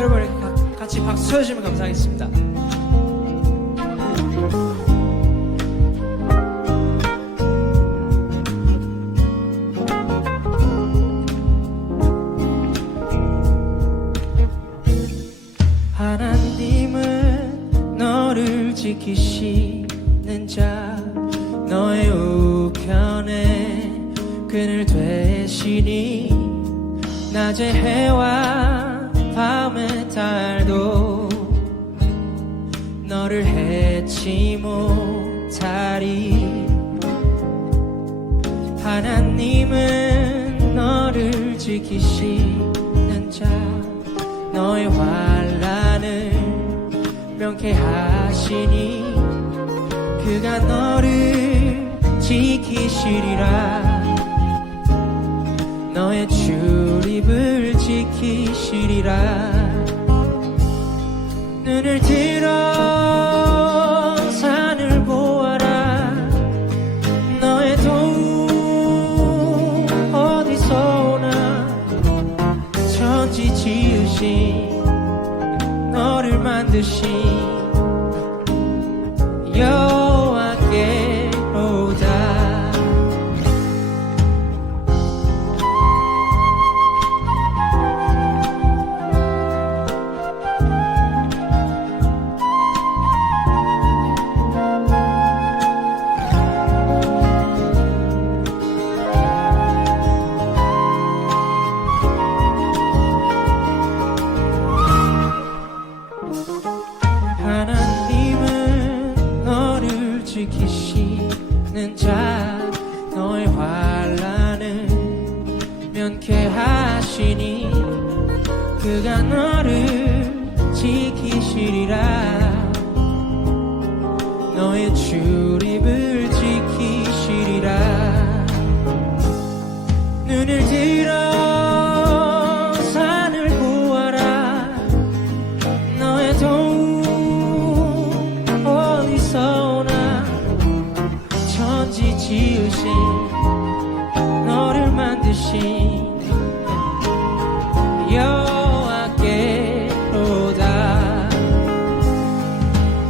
여러분 같이 박수 쳐주시면 감사하겠습니다. 하나님은 너를 지키시는 자, 너의 우편에 그늘 되시니 낮의 해와 밤의 달도 너를 해치 못하리. 하나님은 너를 지키시는 자, 너의 환난을 명쾌하시니 그가 너를 지키시리라. 너의 출입을 지키시리라. 눈을 들어 산을 보아라. 너의 도움 어디서 오나. 천지 지으신 너를 만드신 여호와께로다. 하나님은 너를 지키시는 자, 너의 환난을 면케하시니 그가 너를 지키시리라. 너의 출입을 지키시리라. 눈을 들어 산을 보아라. 너의 도움 어디서 오나. 천지 지으신 너를 만드신 여호와께로다.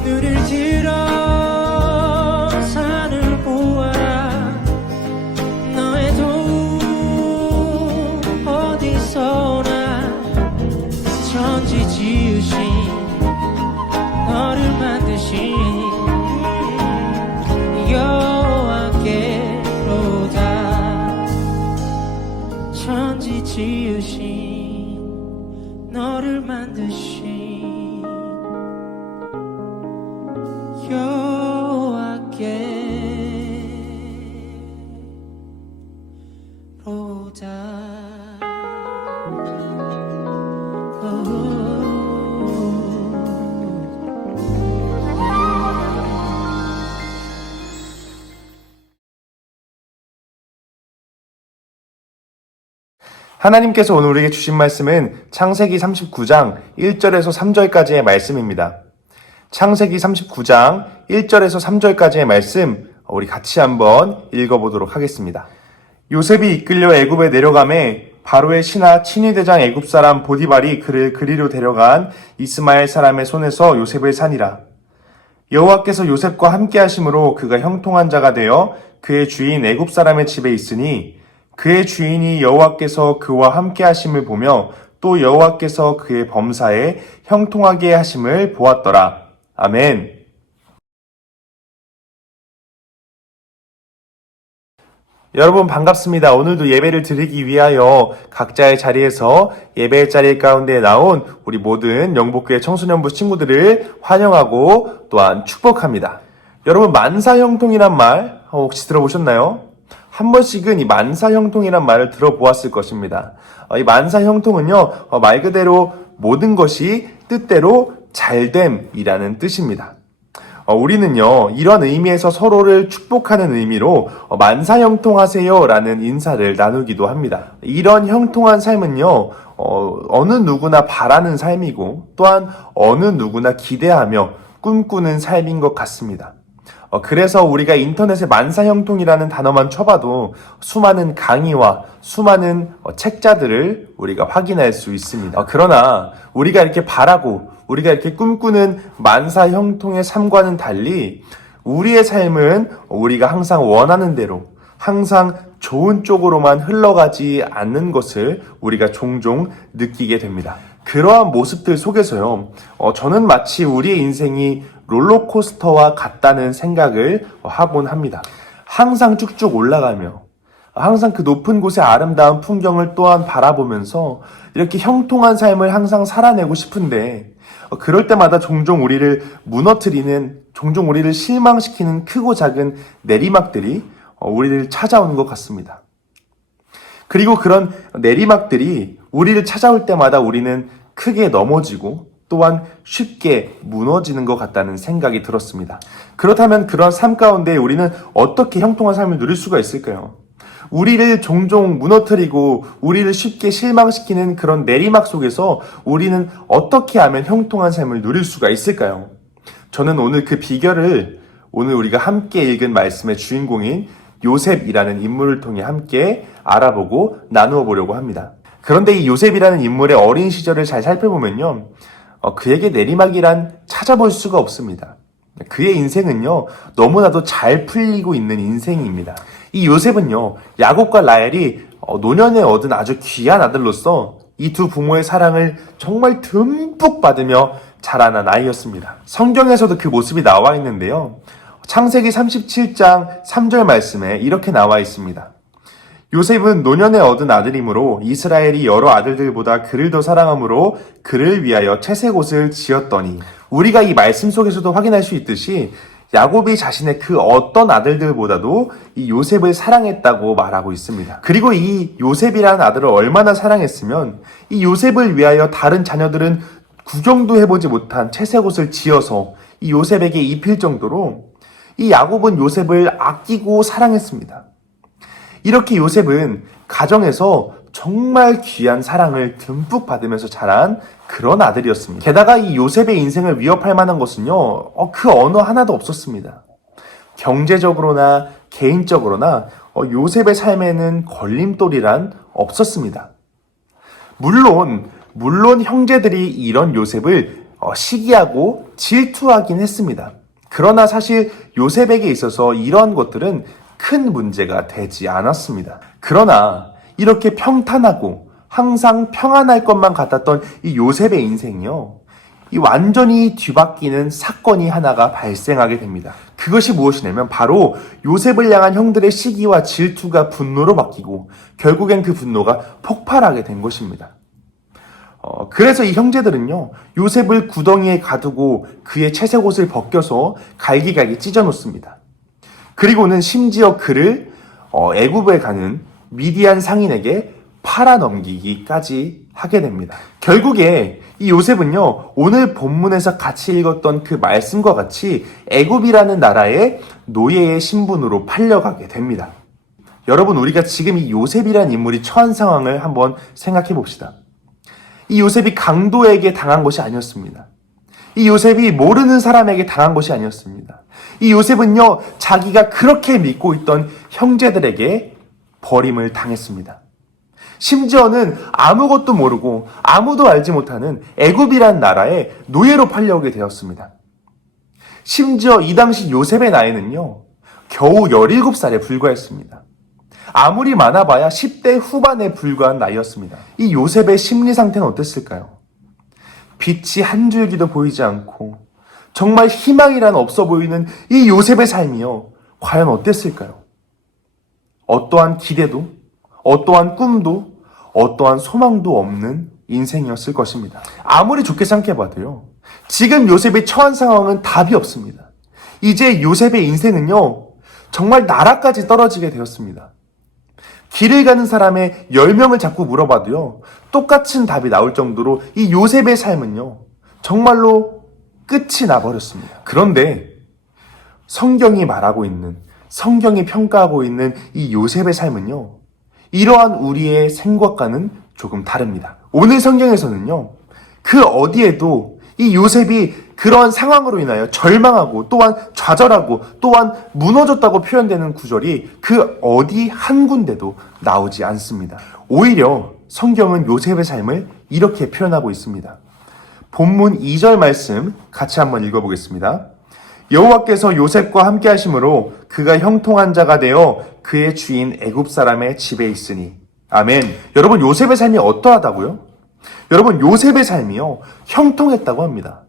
눈을 들어 산을 보아라. 너의 도움 어디서 오나. 천지 지으신 너를 만드신 여호와께로다. 천지 지으신 너를 만드신 하나님께서 오늘 우리에게 주신 말씀은 창세기 39장 1절에서 3절까지의 말씀입니다. 창세기 39장 1절에서 3절까지의 말씀 우리 같이 한번 읽어보도록 하겠습니다. 요셉이 이끌려 애굽에 내려가매 바로의 신하 친위대장 애굽 사람 보디발이 그를 그리로 데려간 이스마엘 사람의 손에서 요셉을 산이라. 여호와께서 요셉과 함께 하심으로 그가 형통한 자가 되어 그의 주인 애굽 사람의 집에 있으니 그의 주인이 여호와께서 그와 함께 하심을 보며 또 여호와께서 그의 범사에 형통하게 하심을 보았더라. 아멘. 여러분 반갑습니다. 오늘도 예배를 드리기 위하여 각자의 자리에서 예배 자리 가운데 나온 우리 모든 영복교회 청소년부 친구들을 환영하고 또한 축복합니다. 여러분 만사형통이란 말 혹시 들어보셨나요? 한 번씩은 이 만사형통이란 말을 들어보았을 것입니다. 이 만사형통은요, 말 그대로 모든 것이 뜻대로 잘됨이라는 뜻입니다. 우리는요, 이런 의미에서 서로를 축복하는 의미로 만사형통하세요 라는 인사를 나누기도 합니다. 이런 형통한 삶은요, 어느 누구나 바라는 삶이고 또한 어느 누구나 기대하며 꿈꾸는 삶인 것 같습니다. 그래서 우리가 인터넷에 만사형통이라는 단어만 쳐봐도 수많은 강의와 수많은 책자들을 우리가 확인할 수 있습니다. 그러나 우리가 이렇게 바라고 우리가 이렇게 꿈꾸는 만사형통의 삶과는 달리 우리의 삶은 우리가 항상 원하는 대로 항상 좋은 쪽으로만 흘러가지 않는 것을 우리가 종종 느끼게 됩니다. 그러한 모습들 속에서요, 저는 마치 우리의 인생이 롤러코스터와 같다는 생각을 하곤 합니다. 항상 쭉쭉 올라가며 항상 그 높은 곳의 아름다운 풍경을 또한 바라보면서 이렇게 형통한 삶을 항상 살아내고 싶은데 그럴 때마다 종종 우리를 무너뜨리는, 종종 우리를 실망시키는 크고 작은 내리막들이 우리를 찾아오는 것 같습니다. 그리고 그런 내리막들이 우리를 찾아올 때마다 우리는 크게 넘어지고 또한 쉽게 무너지는 것 같다는 생각이 들었습니다. 그렇다면 그런 삶 가운데 우리는 어떻게 형통한 삶을 누릴 수가 있을까요? 우리를 종종 무너뜨리고 우리를 쉽게 실망시키는 그런 내리막 속에서 우리는 어떻게 하면 형통한 삶을 누릴 수가 있을까요? 저는 오늘 그 비결을 오늘 우리가 함께 읽은 말씀의 주인공인 요셉이라는 인물을 통해 함께 알아보고 나누어 보려고 합니다. 그런데 이 요셉이라는 인물의 어린 시절을 잘 살펴보면요, 그에게 내리막이란 찾아볼 수가 없습니다. 그의 인생은요, 너무나도 잘 풀리고 있는 인생입니다. 이 요셉은요, 야곱과 라헬이 노년에 얻은 아주 귀한 아들로서 이 두 부모의 사랑을 정말 듬뿍 받으며 자라난 아이였습니다. 성경에서도 그 모습이 나와 있는데요. 창세기 37장 3절 말씀에 이렇게 나와 있습니다. 요셉은 노년에 얻은 아들이므로 이스라엘이 여러 아들들보다 그를 더 사랑하므로 그를 위하여 채색옷을 지었더니, 우리가 이 말씀 속에서도 확인할 수 있듯이 야곱이 자신의 그 어떤 아들들보다도 이 요셉을 사랑했다고 말하고 있습니다. 그리고 이 요셉이라는 아들을 얼마나 사랑했으면 이 요셉을 위하여 다른 자녀들은 구경도 해보지 못한 채색옷을 지어서 이 요셉에게 입힐 정도로 이 야곱은 요셉을 아끼고 사랑했습니다. 이렇게 요셉은 가정에서 정말 귀한 사랑을 듬뿍 받으면서 자란 그런 아들이었습니다. 게다가 이 요셉의 인생을 위협할 만한 것은요, 그 어느 하나도 없었습니다. 경제적으로나 개인적으로나 요셉의 삶에는 걸림돌이란 없었습니다. 물론 형제들이 이런 요셉을 시기하고 질투하긴 했습니다. 그러나 사실 요셉에게 있어서 이러한 것들은 큰 문제가 되지 않았습니다. 그러나 이렇게 평탄하고 항상 평안할 것만 같았던 이 요셉의 인생이요, 이 완전히 뒤바뀌는 사건이 하나가 발생하게 됩니다. 그것이 무엇이냐면 바로 요셉을 향한 형들의 시기와 질투가 분노로 바뀌고 결국엔 그 분노가 폭발하게 된 것입니다. 그래서 이 형제들은요, 요셉을 구덩이에 가두고 그의 채색옷을 벗겨서 갈기갈기 찢어 놓습니다. 그리고는 심지어 그를 애굽에 가는 미디안 상인에게 팔아넘기기까지 하게 됩니다. 결국에 이 요셉은요, 오늘 본문에서 같이 읽었던 그 말씀과 같이 애굽이라는 나라의 노예의 신분으로 팔려가게 됩니다. 여러분, 우리가 지금 이 요셉이라는 인물이 처한 상황을 한번 생각해 봅시다. 이 요셉이 강도에게 당한 것이 아니었습니다. 이 요셉이 모르는 사람에게 당한 것이 아니었습니다. 이 요셉은요, 자기가 그렇게 믿고 있던 형제들에게 버림을 당했습니다. 심지어는 아무것도 모르고 아무도 알지 못하는 애굽이란 나라에 노예로 팔려오게 되었습니다. 심지어 이 당시 요셉의 나이는요, 겨우 17살에 불과했습니다. 아무리 많아봐야 10대 후반에 불과한 나이였습니다. 이 요셉의 심리 상태는 어땠을까요? 빛이 한 줄기도 보이지 않고 정말 희망이란 없어 보이는 이 요셉의 삶이요, 과연 어땠을까요? 어떠한 기대도, 어떠한 꿈도, 어떠한 소망도 없는 인생이었을 것입니다. 아무리 좋게 생각해봐도요, 지금 요셉의 처한 상황은 답이 없습니다. 이제 요셉의 인생은요, 정말 나라까지 떨어지게 되었습니다. 길을 가는 사람의 10명을 자꾸 물어봐도요, 똑같은 답이 나올 정도로 이 요셉의 삶은요, 정말로 끝이 나버렸습니다. 그런데 성경이 말하고 있는, 성경이 평가하고 있는 이 요셉의 삶은요, 이러한 우리의 생각과는 조금 다릅니다. 오늘 성경에서는요, 그 어디에도 이 요셉이 그런 상황으로 인하여 절망하고 또한 좌절하고 또한 무너졌다고 표현되는 구절이 그 어디 한 군데도 나오지 않습니다. 오히려 성경은 요셉의 삶을 이렇게 표현하고 있습니다. 본문 2절 말씀 같이 한번 읽어보겠습니다. 여호와께서 요셉과 함께 하심으로 그가 형통한 자가 되어 그의 주인 애굽 사람의 집에 있으니. 아멘. 여러분, 요셉의 삶이 어떠하다고요? 여러분, 요셉의 삶이요 형통했다고 합니다.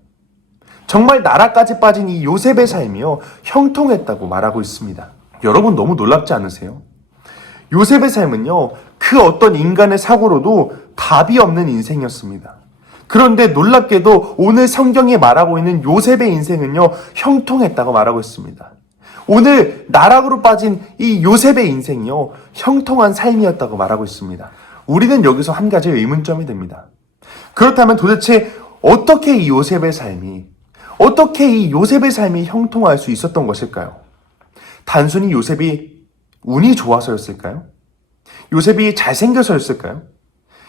정말 나라까지 빠진 이 요셉의 삶이요 형통했다고 말하고 있습니다. 여러분, 너무 놀랍지 않으세요? 요셉의 삶은요 그 어떤 인간의 사고로도 답이 없는 인생이었습니다. 그런데 놀랍게도 오늘 성경이 말하고 있는 요셉의 인생은요 형통했다고 말하고 있습니다. 오늘 나락으로 빠진 이 요셉의 인생이요 형통한 삶이었다고 말하고 있습니다. 우리는 여기서 한 가지 의문점이 됩니다. 그렇다면 도대체 어떻게 이 요셉의 삶이 형통할 수 있었던 것일까요? 단순히 요셉이 운이 좋아서였을까요? 요셉이 잘생겨서였을까요?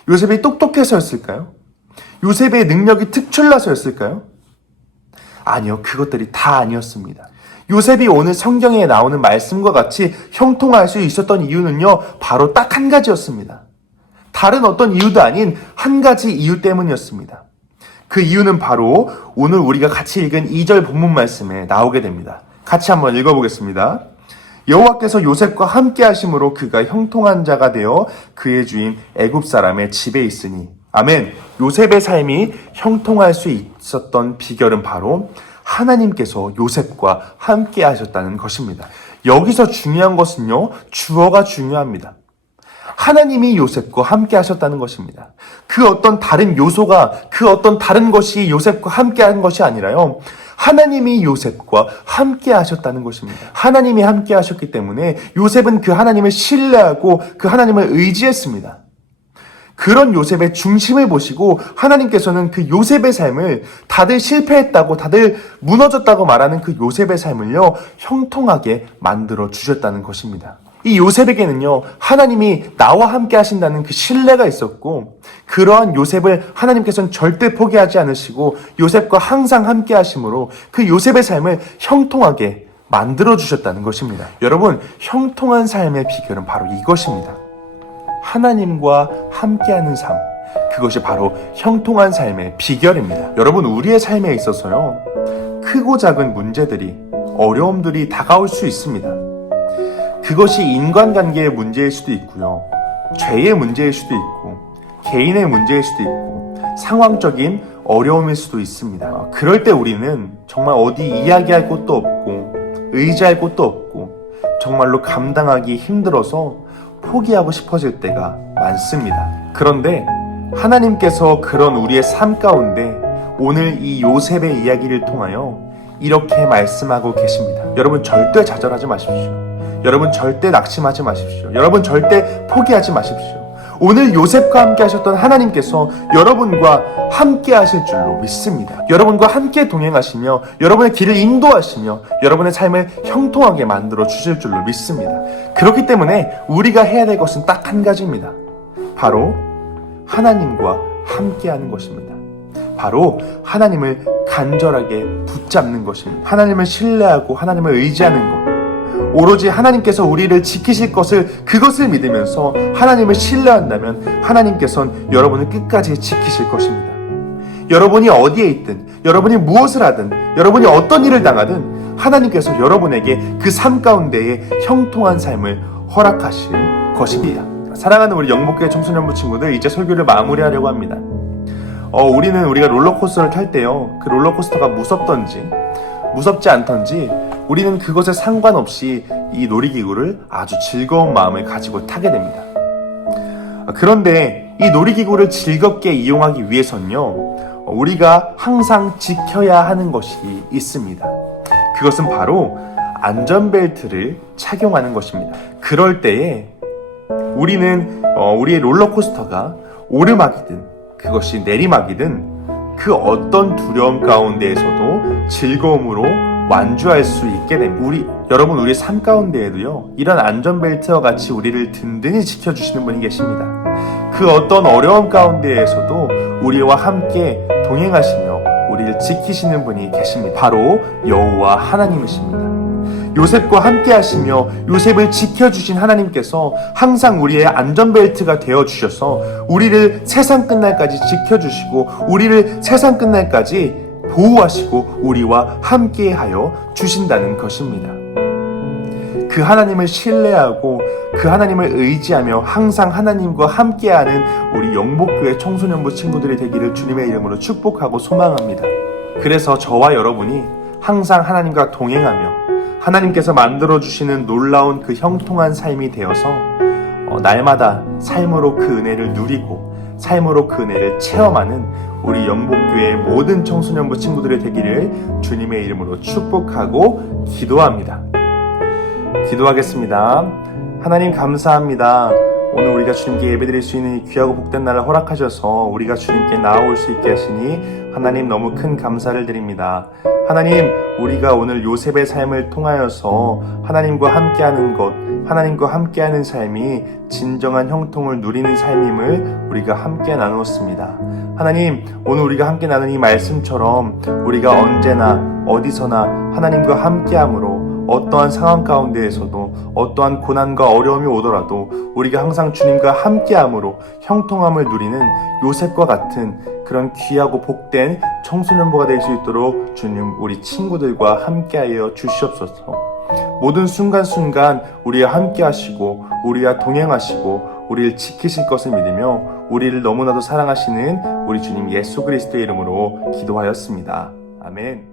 요셉이 똑똑해서였을까요? 요셉의 능력이 특출나서였을까요? 아니요, 그것들이 다 아니었습니다. 요셉이 오늘 성경에 나오는 말씀과 같이 형통할 수 있었던 이유는요, 바로 딱 한 가지였습니다. 다른 어떤 이유도 아닌 한 가지 이유 때문이었습니다. 그 이유는 바로 오늘 우리가 같이 읽은 2절 본문 말씀에 나오게 됩니다. 같이 한번 읽어보겠습니다. 여호와께서 요셉과 함께 하심으로 그가 형통한 자가 되어 그의 주인 애굽 사람의 집에 있으니. 아멘. 요셉의 삶이 형통할 수 있었던 비결은 바로 하나님께서 요셉과 함께 하셨다는 것입니다. 여기서 중요한 것은요, 주어가 중요합니다. 하나님이 요셉과 함께 하셨다는 것입니다. 그 어떤 다른 요소가, 그 어떤 다른 것이 요셉과 함께 한 것이 아니라요, 하나님이 요셉과 함께 하셨다는 것입니다. 하나님이 함께 하셨기 때문에 요셉은 그 하나님을 신뢰하고 그 하나님을 의지했습니다. 그런 요셉의 중심을 보시고 하나님께서는 그 요셉의 삶을, 다들 실패했다고, 다들 무너졌다고 말하는 그 요셉의 삶을요, 형통하게 만들어 주셨다는 것입니다. 이 요셉에게는요, 하나님이 나와 함께 하신다는 그 신뢰가 있었고, 그러한 요셉을 하나님께서는 절대 포기하지 않으시고 요셉과 항상 함께 하심으로 그 요셉의 삶을 형통하게 만들어 주셨다는 것입니다. 여러분, 형통한 삶의 비결은 바로 이것입니다. 하나님과 함께하는 삶, 그것이 바로 형통한 삶의 비결입니다. 여러분, 우리의 삶에 있어서요, 크고 작은 문제들이, 어려움들이 다가올 수 있습니다. 그것이 인간관계의 문제일 수도 있고요, 죄의 문제일 수도 있고, 개인의 문제일 수도 있고, 상황적인 어려움일 수도 있습니다. 그럴 때 우리는 정말 어디 이야기할 곳도 없고 의지할 곳도 없고 정말로 감당하기 힘들어서 포기하고 싶어질 때가 많습니다. 그런데 하나님께서 그런 우리의 삶 가운데 오늘 이 요셉의 이야기를 통하여 이렇게 말씀하고 계십니다. 여러분, 절대 좌절하지 마십시오. 여러분, 절대 낙심하지 마십시오. 여러분, 절대 포기하지 마십시오. 오늘 요셉과 함께 하셨던 하나님께서 여러분과 함께 하실 줄로 믿습니다. 여러분과 함께 동행하시며 여러분의 길을 인도하시며 여러분의 삶을 형통하게 만들어 주실 줄로 믿습니다. 그렇기 때문에 우리가 해야 될 것은 딱 한 가지입니다. 바로 하나님과 함께 하는 것입니다. 바로 하나님을 간절하게 붙잡는 것입니다. 하나님을 신뢰하고 하나님을 의지하는 것. 오로지 하나님께서 우리를 지키실 것을, 그것을 믿으면서 하나님을 신뢰한다면 하나님께서는 여러분을 끝까지 지키실 것입니다. 여러분이 어디에 있든, 여러분이 무엇을 하든, 여러분이 어떤 일을 당하든 하나님께서 여러분에게 그 삶 가운데에 형통한 삶을 허락하실 것입니다. 사랑하는 우리 영목교회 청소년부 친구들, 이제 설교를 마무리하려고 합니다. 우리가 롤러코스터를 탈 때요, 그 롤러코스터가 무섭던지 무섭지 않던지 우리는 그것에 상관없이 이 놀이기구를 아주 즐거운 마음을 가지고 타게 됩니다. 그런데 이 놀이기구를 즐겁게 이용하기 위해서는요, 우리가 항상 지켜야 하는 것이 있습니다. 그것은 바로 안전벨트를 착용하는 것입니다. 그럴 때에 우리는 우리의 롤러코스터가 오르막이든 그것이 내리막이든 그 어떤 두려움 가운데에서도 즐거움으로 완주할 수 있게 됩니다. 여러분, 우리 삶 가운데에도요, 이런 안전벨트와 같이 우리를 든든히 지켜주시는 분이 계십니다. 그 어떤 어려움 가운데에서도 우리와 함께 동행하시며 우리를 지키시는 분이 계십니다. 바로 여호와 하나님이십니다. 요셉과 함께 하시며 요셉을 지켜주신 하나님께서 항상 우리의 안전벨트가 되어주셔서 우리를 세상 끝날까지 지켜주시고 우리를 세상 끝날까지 보호하시고 우리와 함께하여 주신다는 것입니다. 그 하나님을 신뢰하고 그 하나님을 의지하며 항상 하나님과 함께하는 우리 영복교회 청소년부 친구들이 되기를 주님의 이름으로 축복하고 소망합니다. 그래서 저와 여러분이 항상 하나님과 동행하며 하나님께서 만들어주시는 놀라운 그 형통한 삶이 되어서 날마다 삶으로 그 은혜를 누리고 삶으로 그 은혜를 체험하는 우리 영복교회의 모든 청소년부 친구들이 되기를 주님의 이름으로 축복하고 기도합니다. 기도하겠습니다. 하나님 감사합니다. 오늘 우리가 주님께 예배드릴 수 있는 이 귀하고 복된 날을 허락하셔서 우리가 주님께 나아올 수 있게 하시니 하나님 너무 큰 감사를 드립니다. 하나님, 우리가 오늘 요셉의 삶을 통하여서 하나님과 함께하는 것, 하나님과 함께하는 삶이 진정한 형통을 누리는 삶임을 우리가 함께 나누었습니다. 하나님, 오늘 우리가 함께 나눈 이 말씀처럼 우리가 언제나 어디서나 하나님과 함께함으로 어떠한 상황 가운데에서도 어떠한 고난과 어려움이 오더라도 우리가 항상 주님과 함께함으로 형통함을 누리는 요셉과 같은 그런 귀하고 복된 청소년부가 될 수 있도록 주님 우리 친구들과 함께하여 주시옵소서. 모든 순간순간 우리와 함께하시고 우리와 동행하시고 우리를 지키실 것을 믿으며 우리를 너무나도 사랑하시는 우리 주님 예수 그리스도의 이름으로 기도하였습니다. 아멘.